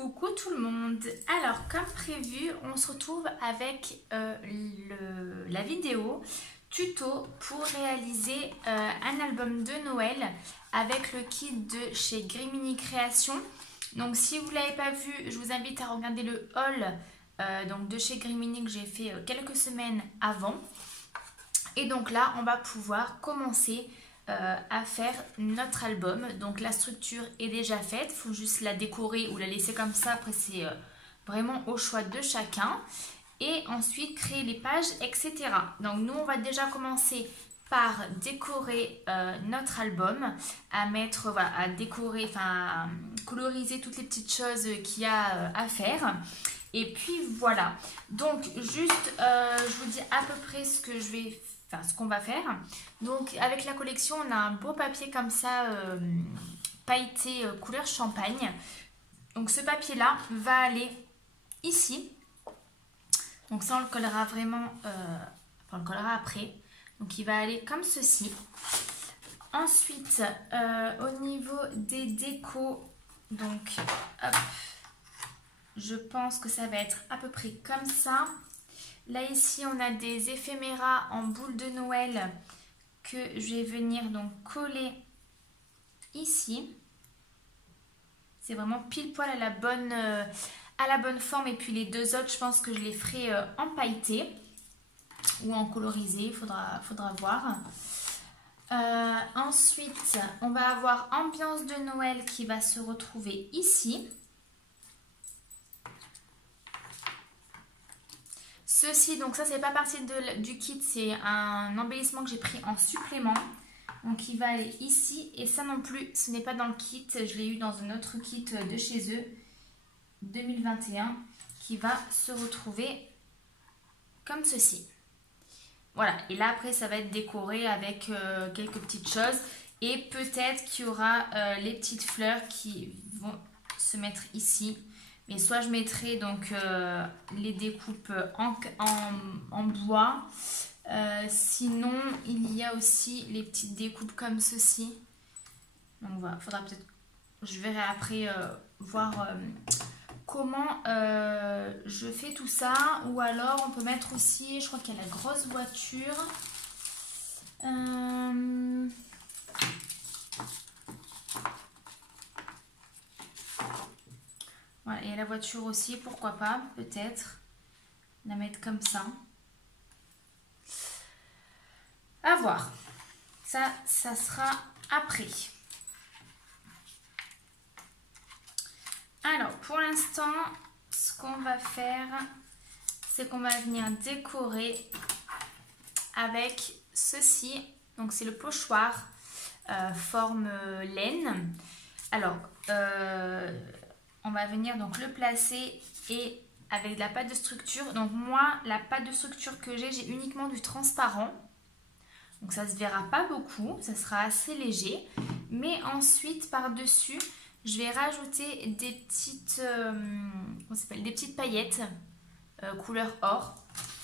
Coucou tout le monde. Alors comme prévu, on se retrouve avec la vidéo tuto pour réaliser un album de Noël avec le kit de chez Grimini Création. Donc si vous ne l'avez pas vu, je vous invite à regarder le haul donc de chez Grimini que j'ai fait quelques semaines avant. Et donc là, on va pouvoir commencer à faire notre album. Donc la structure est déjà faite, il faut juste la décorer ou la laisser comme ça. Après c'est vraiment au choix de chacun. Et ensuite créer les pages, etc. Donc nous on va déjà commencer par décorer notre album, à mettre, voilà, à décorer, enfin à coloriser toutes les petites choses qu'il y a à faire. Et puis voilà, donc juste je vous dis à peu près ce que je vais, enfin ce qu'on va faire. Donc avec la collection on a un beau papier comme ça pailleté couleur champagne. Donc ce papier là va aller ici. Donc ça on le collera vraiment, enfin on le collera après. Donc il va aller comme ceci. Ensuite au niveau des décos, donc hop, je pense que ça va être à peu près comme ça. Là ici on a des éphéméras en boule de Noël que je vais venir donc coller ici. C'est vraiment pile poil à la bonne forme. Et puis les deux autres je pense que je les ferai en pailleté ou en colorisé, il faudra voir. Ensuite on va avoir ambiance de Noël qui va se retrouver ici. Ceci, donc ça c'est pas partie du kit, c'est un embellissement que j'ai pris en supplément. Donc il va aller ici et ça non plus, ce n'est pas dans le kit, je l'ai eu dans un autre kit de chez eux, 2021, qui va se retrouver comme ceci. Voilà, et là après ça va être décoré avec quelques petites choses et peut-être qu'il y aura les petites fleurs qui vont se mettre ici. Mais soit je mettrai donc les découpes en bois, sinon il y a aussi les petites découpes comme ceci. Donc voilà, faudra peut-être, je verrai après voir comment je fais tout ça. Ou alors on peut mettre aussi, je crois qu'il y a la grosse voiture. Voilà, et la voiture aussi, pourquoi pas, peut-être la mettre comme ça. À voir. Ça sera après. Alors, pour l'instant, ce qu'on va faire, c'est qu'on va venir décorer avec ceci. Donc, c'est le pochoir forme laine. Alors, on va venir donc le placer et avec de la pâte de structure. Donc moi, la pâte de structure que j'ai uniquement du transparent. Donc ça se verra pas beaucoup, ça sera assez léger. Mais ensuite, par-dessus, je vais rajouter des petites, des petites paillettes couleur or.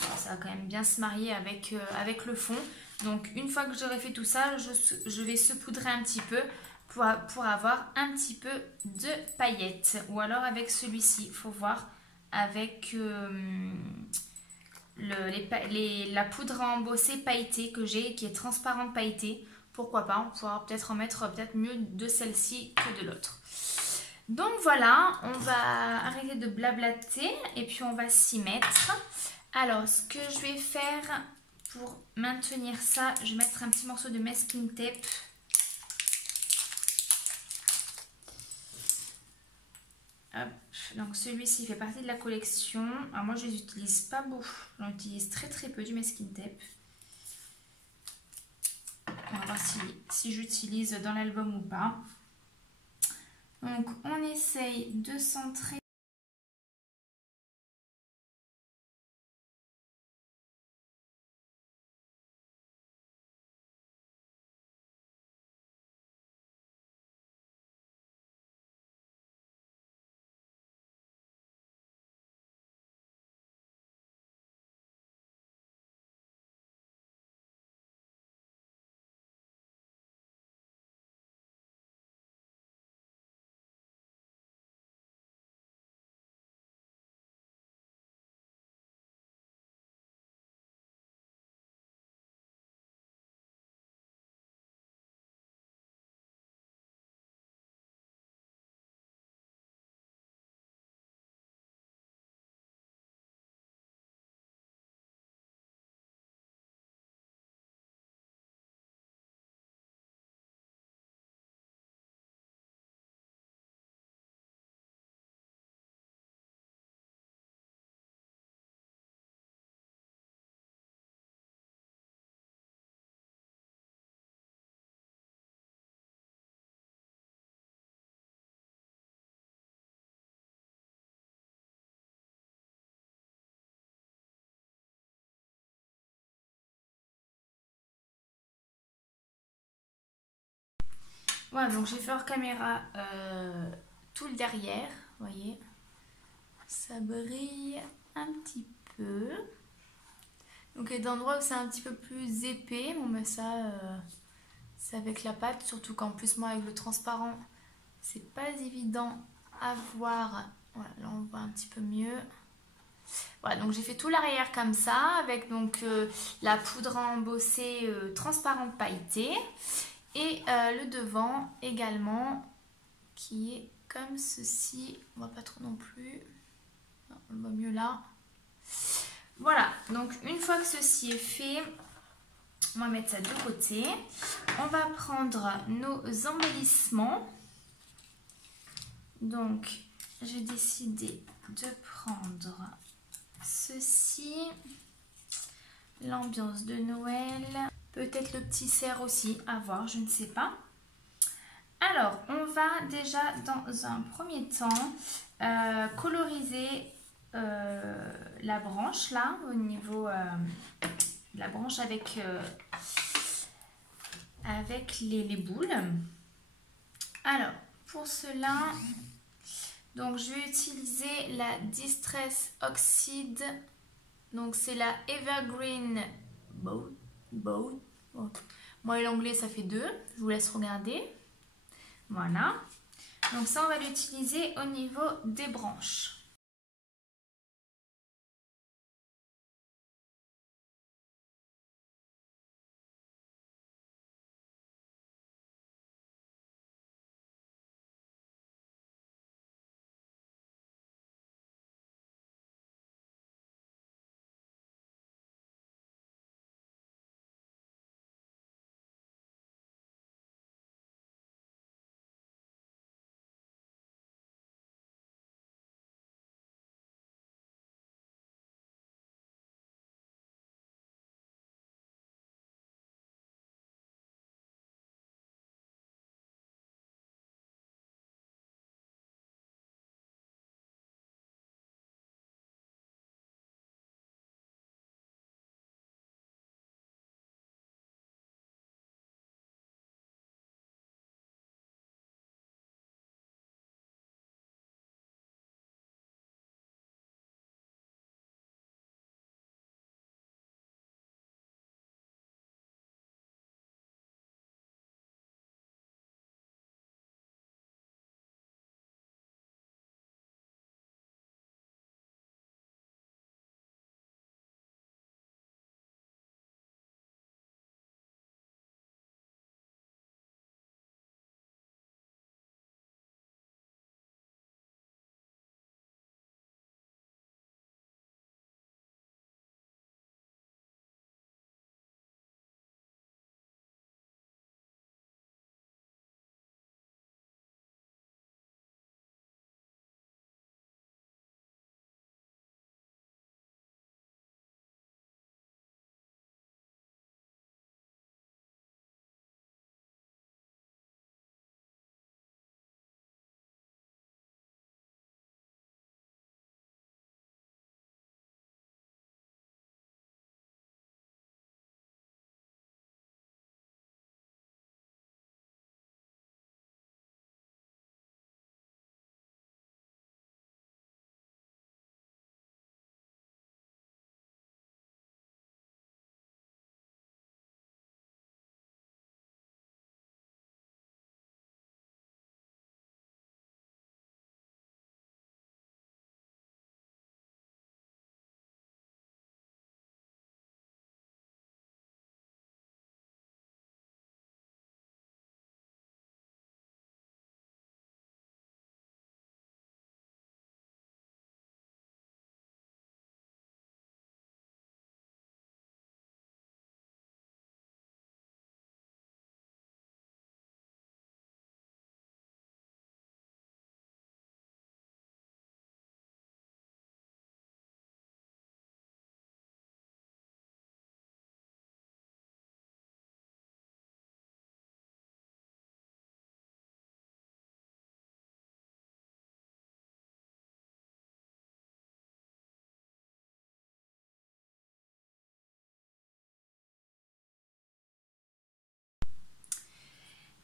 Alors, ça va quand même bien se marier avec le fond. Donc une fois que j'aurai fait tout ça, je vais saupoudrer un petit peu pour avoir un petit peu de paillettes. Ou alors avec celui-ci, il faut voir avec la poudre à embosser pailletée que j'ai, qui est transparente pailletée. Pourquoi pas, on pourra peut-être en mettre peut-être mieux de celle-ci que de l'autre. Donc voilà, on va arrêter de blablater et puis on va s'y mettre. Alors ce que je vais faire pour maintenir ça, je vais mettre un petit morceau de masking tape. Hop. Donc celui-ci fait partie de la collection. Alors moi je les utilise pas beaucoup, j'en utilise très peu du masking tape. On va voir si j'utilise dans l'album ou pas. Donc on essaye de centrer. Voilà, donc j'ai fait hors caméra tout le derrière, vous voyez. Ça brille un petit peu. Donc il y a des endroits où c'est un petit peu plus épais. Bon, mais ça, c'est avec la pâte. Surtout qu'en plus, moi, avec le transparent, c'est pas évident à voir. Voilà, là, on voit un petit peu mieux. Voilà, donc j'ai fait tout l'arrière comme ça, avec donc la poudre embossée transparente pailletée. Et le devant également, qui est comme ceci. On voit pas trop non plus. Non, on le voit mieux là. Voilà, donc une fois que ceci est fait, on va mettre ça de côté. On va prendre nos embellissements. Donc, j'ai décidé de prendre ceci, l'ambiance de Noël, peut-être le petit cerf aussi, à voir, je ne sais pas. Alors, on va déjà dans un premier temps coloriser la branche là, au niveau de la branche avec les boules. Alors, pour cela, donc je vais utiliser la Distress Oxide. Donc c'est la Evergreen Bow. Bon. Moi l'anglais ça fait 2, je vous laisse regarder. Voilà. Donc ça on va l'utiliser au niveau des branches.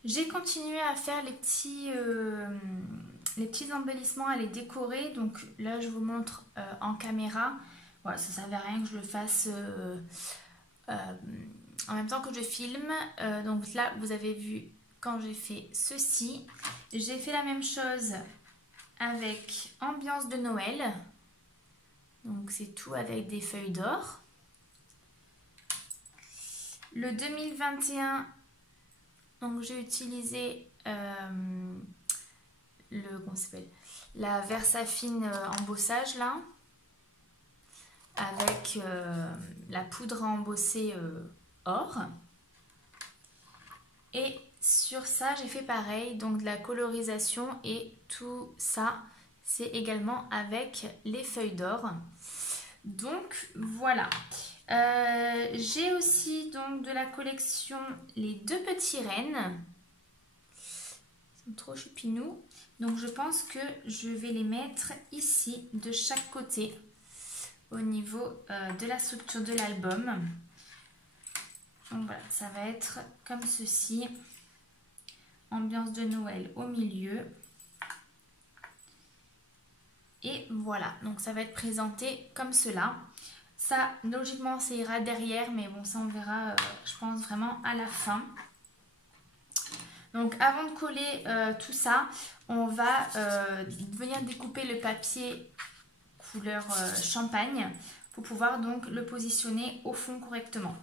J'ai continué à faire les petits embellissements, à les décorer. Donc là, je vous montre en caméra. Voilà, ça ne servait à rien que je le fasse en même temps que je filme. Donc là, vous avez vu quand j'ai fait ceci. J'ai fait la même chose avec Ambiance de Noël. Donc c'est tout avec des feuilles d'or. Le 2021, donc j'ai utilisé comment ça s'appelle, la Versafine embossage là, avec la poudre à embosser or. Et sur ça, j'ai fait pareil, donc de la colorisation et tout ça, c'est également avec les feuilles d'or. Donc voilà. J'ai aussi donc de la collection les deux petits rennes. Ils sont trop choupinous. Donc je pense que je vais les mettre ici de chaque côté au niveau de la structure de l'album. Donc voilà, ça va être comme ceci. Ambiance de Noël au milieu. Et voilà, donc ça va être présenté comme cela. Ça, logiquement, ça ira derrière, mais bon, ça on verra, je pense, vraiment à la fin. Donc avant de coller tout ça, on va venir découper le papier couleur champagne pour pouvoir donc le positionner au fond correctement.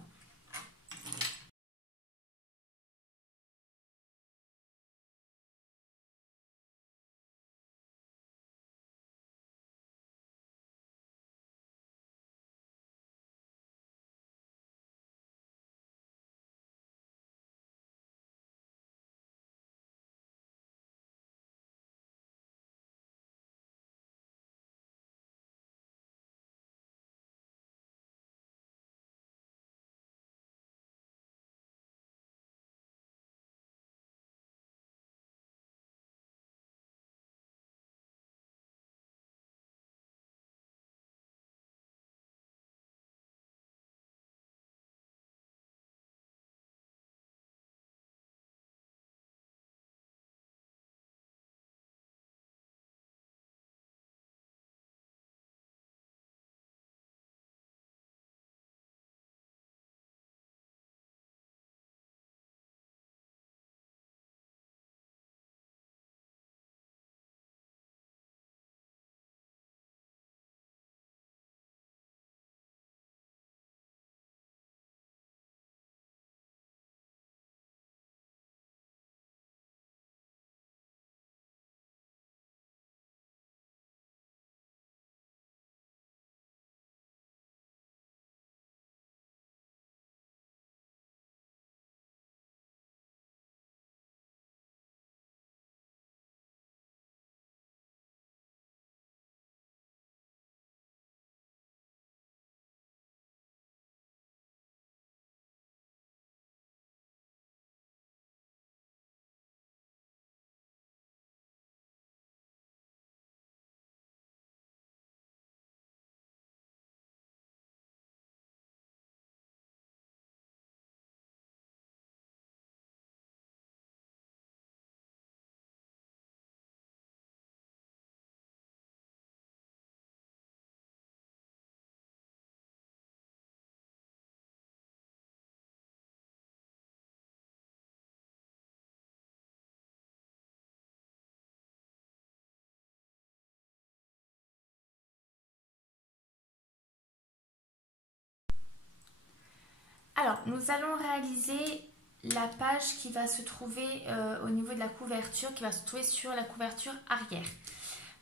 Alors, nous allons réaliser la page qui va se trouver au niveau de la couverture, qui va se trouver sur la couverture arrière.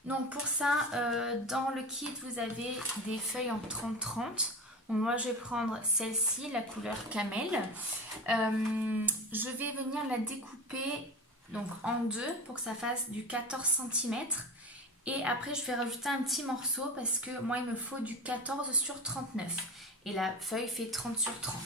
Donc pour ça, dans le kit, vous avez des feuilles en 30-30. Donc moi, je vais prendre celle-ci, la couleur camel. Je vais venir la découper donc, en deux pour que ça fasse du 14 cm. Et après, je vais rajouter un petit morceau parce que moi, il me faut du 14 sur 39. Et la feuille fait 30 sur 30.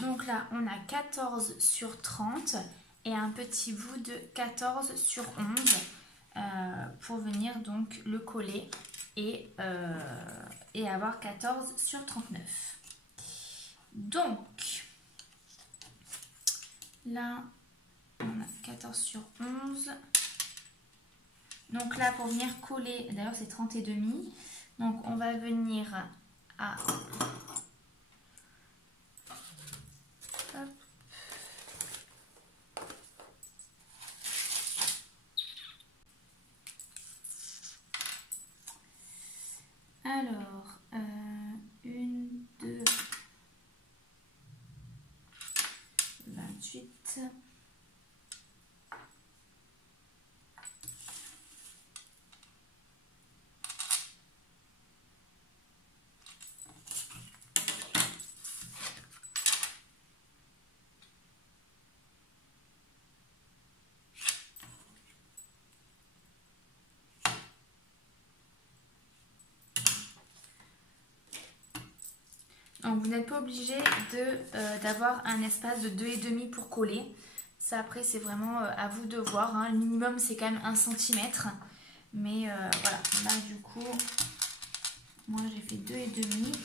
Donc là, on a 14 sur 30 et un petit bout de 14 sur 11 pour venir donc le coller et avoir 14 sur 39. Donc là on a 14 sur 11. Donc là pour venir coller, d'ailleurs c'est 30 et demi. Donc on va venir à alors 1, 2, 28. Donc vous n'êtes pas obligé d'avoir un espace de 2,5 pour coller. Ça après c'est vraiment à vous de voir. Hein. Le minimum c'est quand même 1 cm. Mais voilà, là du coup, moi j'ai fait 2,5.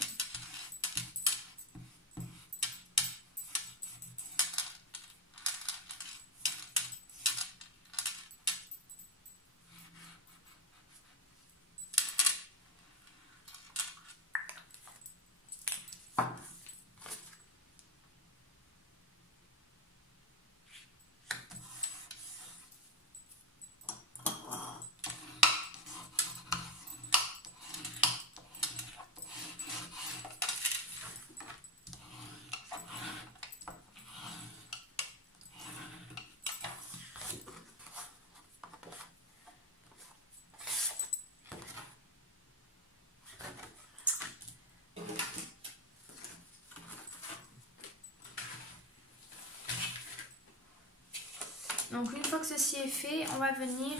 Donc une fois que ceci est fait, on va venir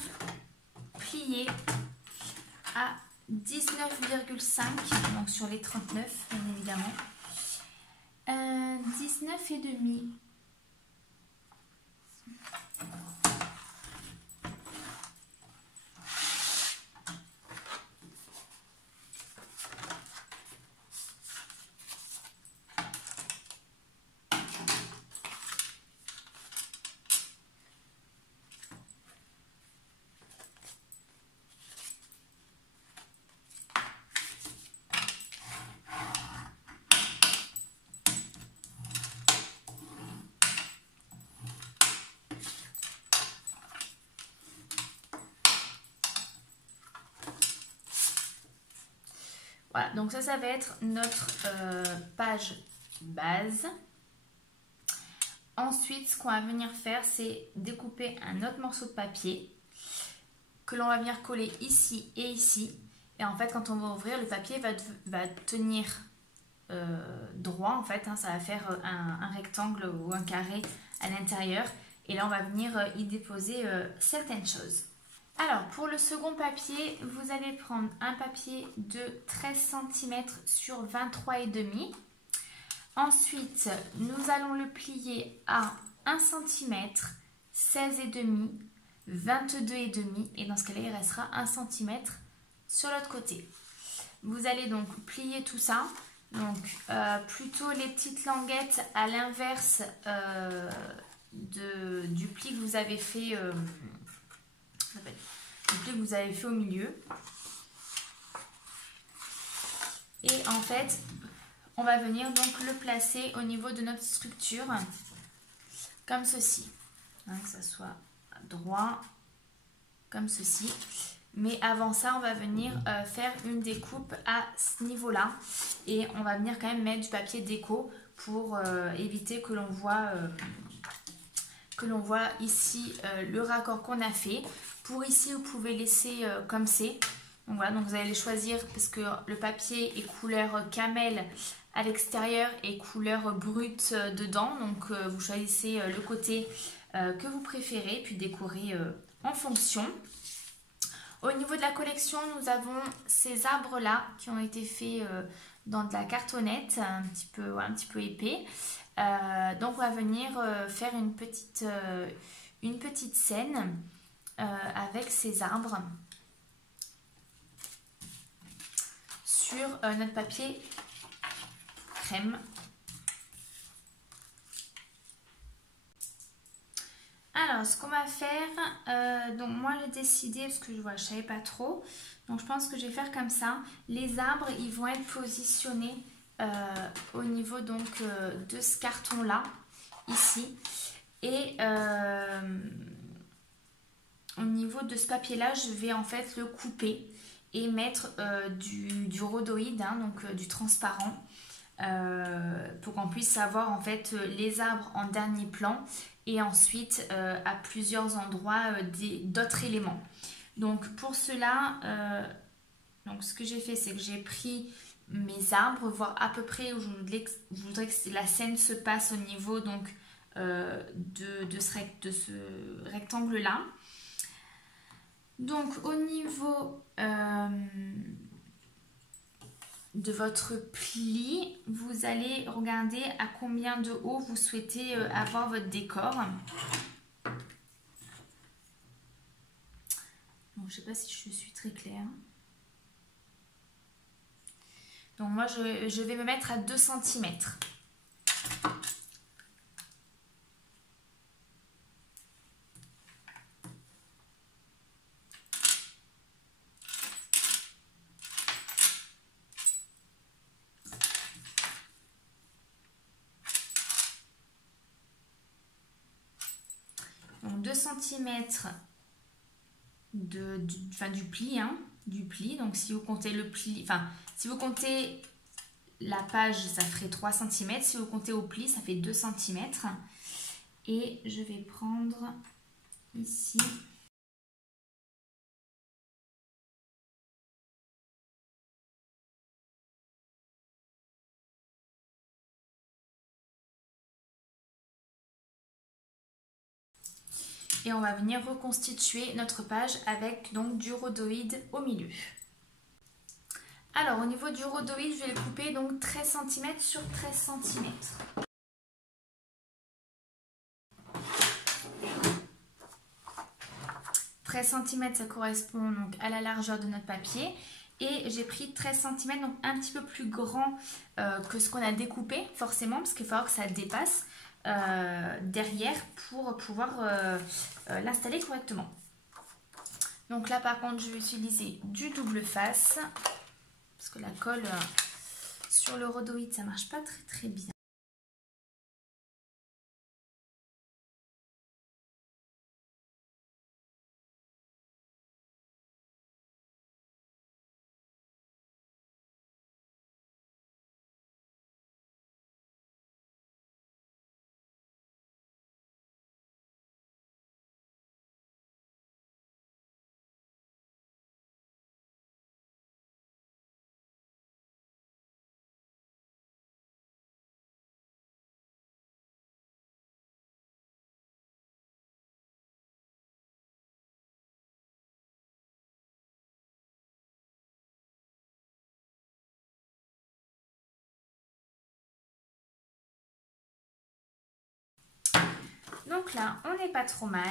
plier à 19,5, donc sur les 39 bien évidemment. 19 et demi. Voilà, donc ça va être notre page base. Ensuite, ce qu'on va venir faire, c'est découper un autre morceau de papier que l'on va venir coller ici et ici. Et en fait, quand on va ouvrir, le papier va tenir droit. En fait, hein, ça va faire un rectangle ou un carré à l'intérieur. Et là, on va venir y déposer certaines choses. Alors, pour le second papier, vous allez prendre un papier de 13 cm sur 23,5. Ensuite, nous allons le plier à 1 cm, 16,5, 22,5 et dans ce cas-là, il restera 1 cm sur l'autre côté. Vous allez donc plier tout ça. Donc, plutôt les petites languettes à l'inverse du pli que vous avez fait. Le pli que vous avez fait au milieu. Et en fait, on va venir donc le placer au niveau de notre structure, comme ceci. Hein, que ça soit droit, comme ceci. Mais avant ça, on va venir faire une découpe à ce niveau-là. Et on va venir quand même mettre du papier déco pour éviter que l'on voit ici le raccord qu'on a fait. Pour ici, vous pouvez laisser comme c'est. Donc voilà, donc vous allez choisir parce que le papier est couleur camel à l'extérieur et couleur brute dedans. Donc vous choisissez le côté que vous préférez, puis décorez en fonction. Au niveau de la collection, nous avons ces arbres-là qui ont été faits dans de la cartonnette, un petit peu épais. Donc on va venir faire une petite scène avec ces arbres sur notre papier crème. Alors, ce qu'on va faire, donc moi j'ai décidé, parce que je savais pas trop, donc je pense que je vais faire comme ça. Les arbres, ils vont être positionnés au niveau donc de ce carton-là, ici. Et au niveau de ce papier-là, je vais en fait le couper et mettre du rhodoïde, hein, donc du transparent. Pour qu'on puisse avoir en fait les arbres en dernier plan et ensuite à plusieurs endroits d'autres éléments. Donc pour cela, donc ce que j'ai fait, c'est que j'ai pris mes arbres, voir à peu près où je voudrais que la scène se passe au niveau donc, de ce rectangle-là. Donc au niveau de votre pli, vous allez regarder à combien de haut vous souhaitez avoir votre décor. Donc, je ne sais pas si je suis très claire. Donc moi, je vais me mettre à 2 cm. Donc 2 cm du pli, hein, du pli. Donc si vous comptez le pli, enfin si vous comptez la page, ça ferait 3 cm. Si vous comptez au pli, ça fait 2 cm. Et je vais prendre ici. Et on va venir reconstituer notre page avec donc du rhodoïde au milieu. Alors au niveau du rhodoïde, je vais le couper donc 13 cm sur 13 cm. Ça correspond donc à la largeur de notre papier. Et j'ai pris 13 cm, donc un petit peu plus grand que ce qu'on a découpé, forcément, parce qu'il va falloir que ça dépasse derrière pour pouvoir l'installer correctement. Donc là, par contre, je vais utiliser du double face, parce que la colle sur le rhodoïde, ça marche pas très bien. Donc là, on n'est pas trop mal.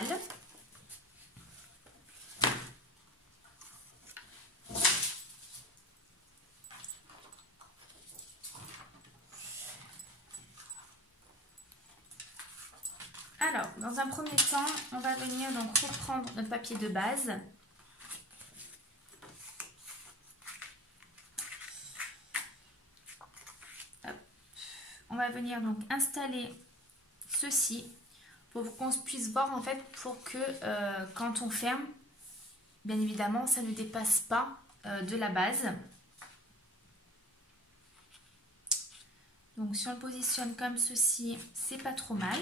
Alors, dans un premier temps, on va venir donc reprendre notre papier de base. Hop. On va venir donc installer ceci pour qu'on puisse voir en fait pour que quand on ferme, bien évidemment, ça ne dépasse pas de la base. Donc si on le positionne comme ceci, c'est pas trop mal.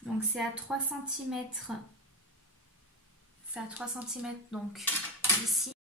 Donc c'est à 3 cm. C'est à 3 cm donc ici.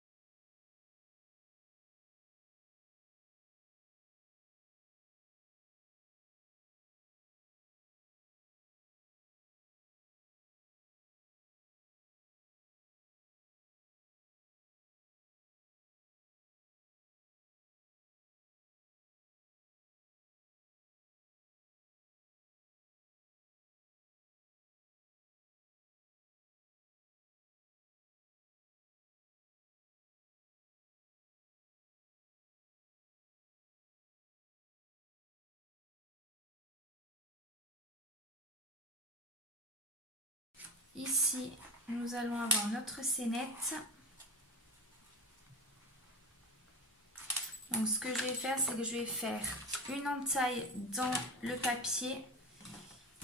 ici, nous allons avoir notre scénette. Donc ce que je vais faire, c'est que je vais faire une entaille dans le papier.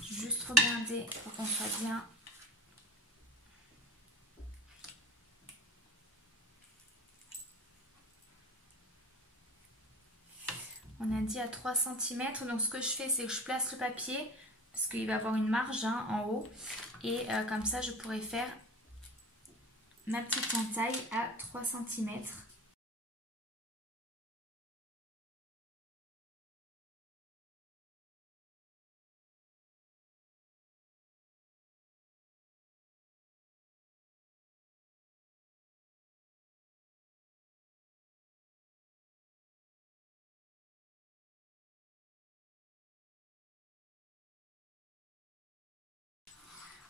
Juste regarder pour qu'on soit bien. On a dit à 3 cm. Donc ce que je fais, c'est que je place le papier parce qu'il va avoir une marge hein, en haut. Et comme ça, je pourrais faire ma petite entaille à 3 cm.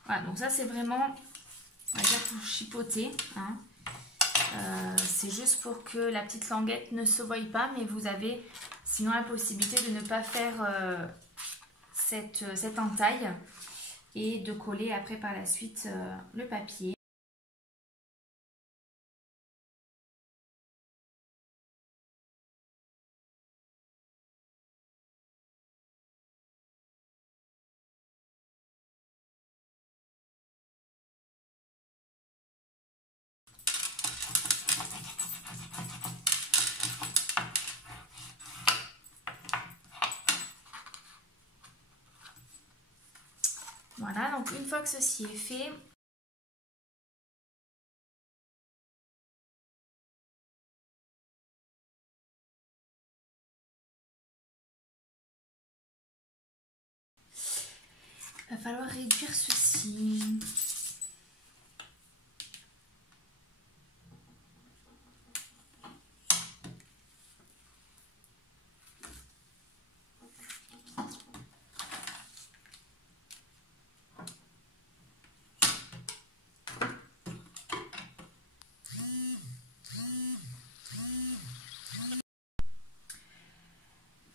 Voilà, donc ça c'est vraiment, on va dire, pour chipoter. Hein. C'est juste pour que la petite languette ne se voie pas, mais vous avez sinon la possibilité de ne pas faire cette entaille et de coller après par la suite le papier. Voilà, donc une fois que ceci est fait, il va falloir réduire ceci.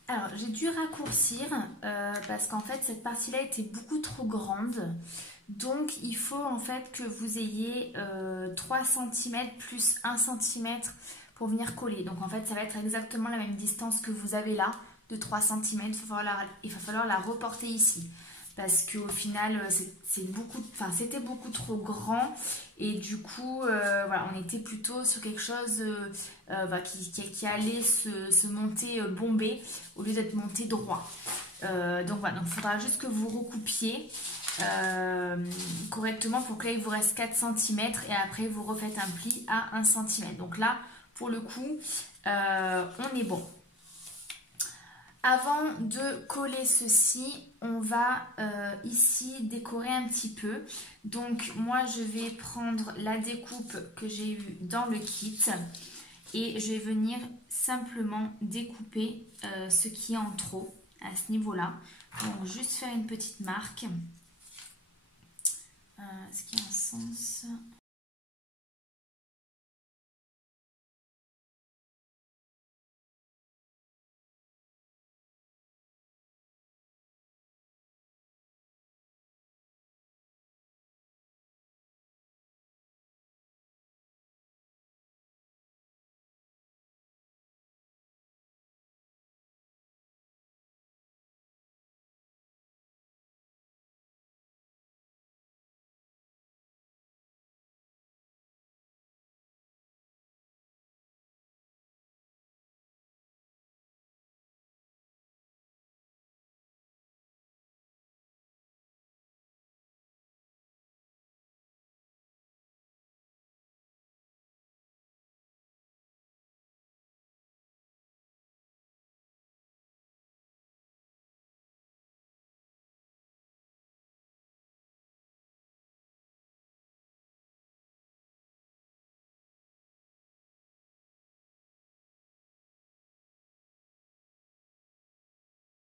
Alors, j'ai dû raccourcir parce qu'en fait, cette partie-là était beaucoup trop grande. Donc, il faut en fait que vous ayez 3 cm plus 1 cm pour venir coller. Donc, en fait, ça va être exactement la même distance que vous avez là, de 3 cm. Il va falloir la reporter ici. Parce qu'au final, c'était beaucoup trop grand. Et du coup, voilà, on était plutôt sur quelque chose qui allait se monter bombé au lieu d'être monté droit. Donc voilà, il faudra juste que vous recoupiez correctement pour que là, il vous reste 4 cm et après, vous refaites un pli à 1 cm. Donc là, pour le coup, on est bon. Avant de coller ceci, on va ici décorer un petit peu. Donc moi je vais prendre la découpe que j'ai eue dans le kit et je vais venir simplement découper ce qui est en trop à ce niveau-là. Donc juste faire une petite marque. Ce qui a un sens.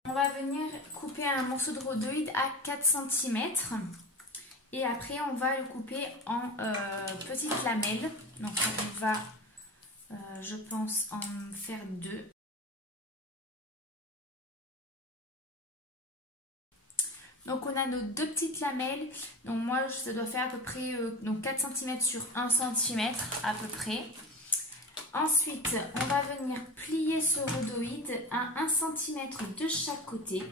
On va venir couper un morceau de rhodoïde à 4 cm et après on va le couper en petites lamelles. Donc on va, je pense, en faire 2. Donc on a nos deux petites lamelles. Donc moi ça doit faire à peu près donc 4 cm sur 1 cm à peu près. Ensuite on va venir plier ce rhodoïde à 1 cm de chaque côté.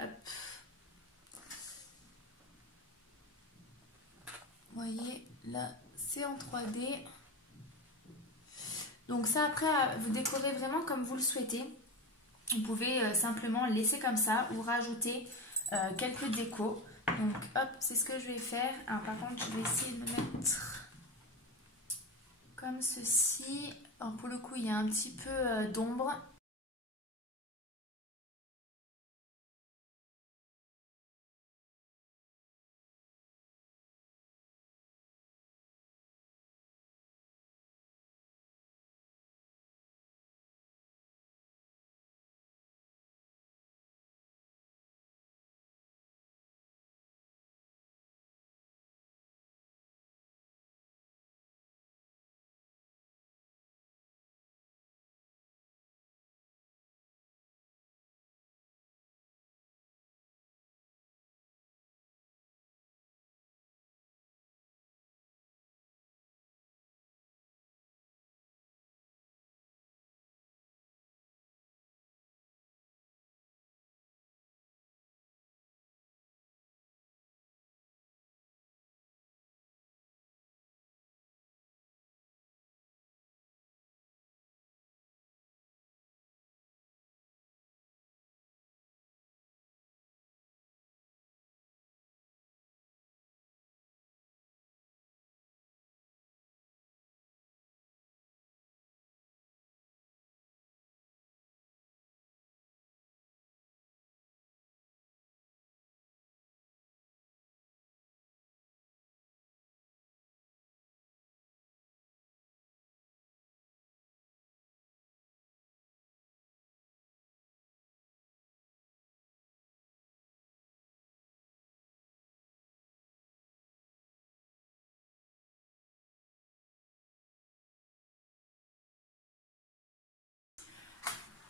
Hop. Vous voyez, là, c'est en 3D. Donc ça, après, vous décorez vraiment comme vous le souhaitez. Vous pouvez simplement laisser comme ça ou rajouter quelques décos. Donc, hop, c'est ce que je vais faire. Alors, par contre, je vais essayer de me mettre comme ceci. Alors, pour le coup, il y a un petit peu d'ombre.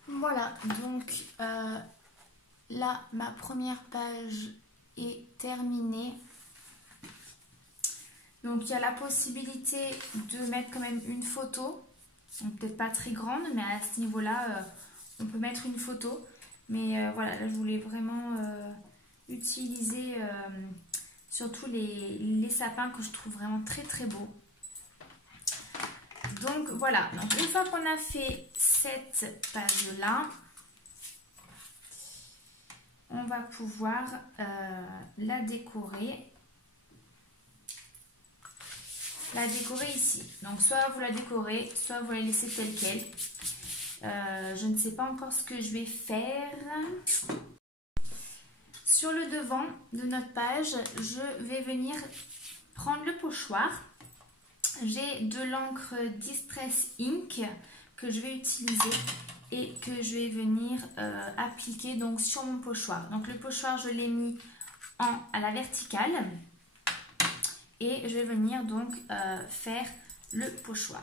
Voilà, donc là, ma première page est terminée. Donc, il y a la possibilité de mettre quand même une photo. Peut-être pas très grande, mais à ce niveau-là, on peut mettre une photo. Mais voilà, là, je voulais vraiment utiliser surtout les sapins que je trouve vraiment très très beaux. Donc voilà, donc une fois qu'on a fait cette page-là, on va pouvoir la décorer. La décorer ici. Donc soit vous la décorez, soit vous la laissez telle quelle. Je ne sais pas encore ce que je vais faire. Sur le devant de notre page, je vais venir prendre le pochoir. j'ai de l'encre Distress Ink que je vais utiliser et que je vais venir appliquer donc sur mon pochoir. Donc le pochoir, je l'ai mis à la verticale et je vais venir donc faire le pochoir.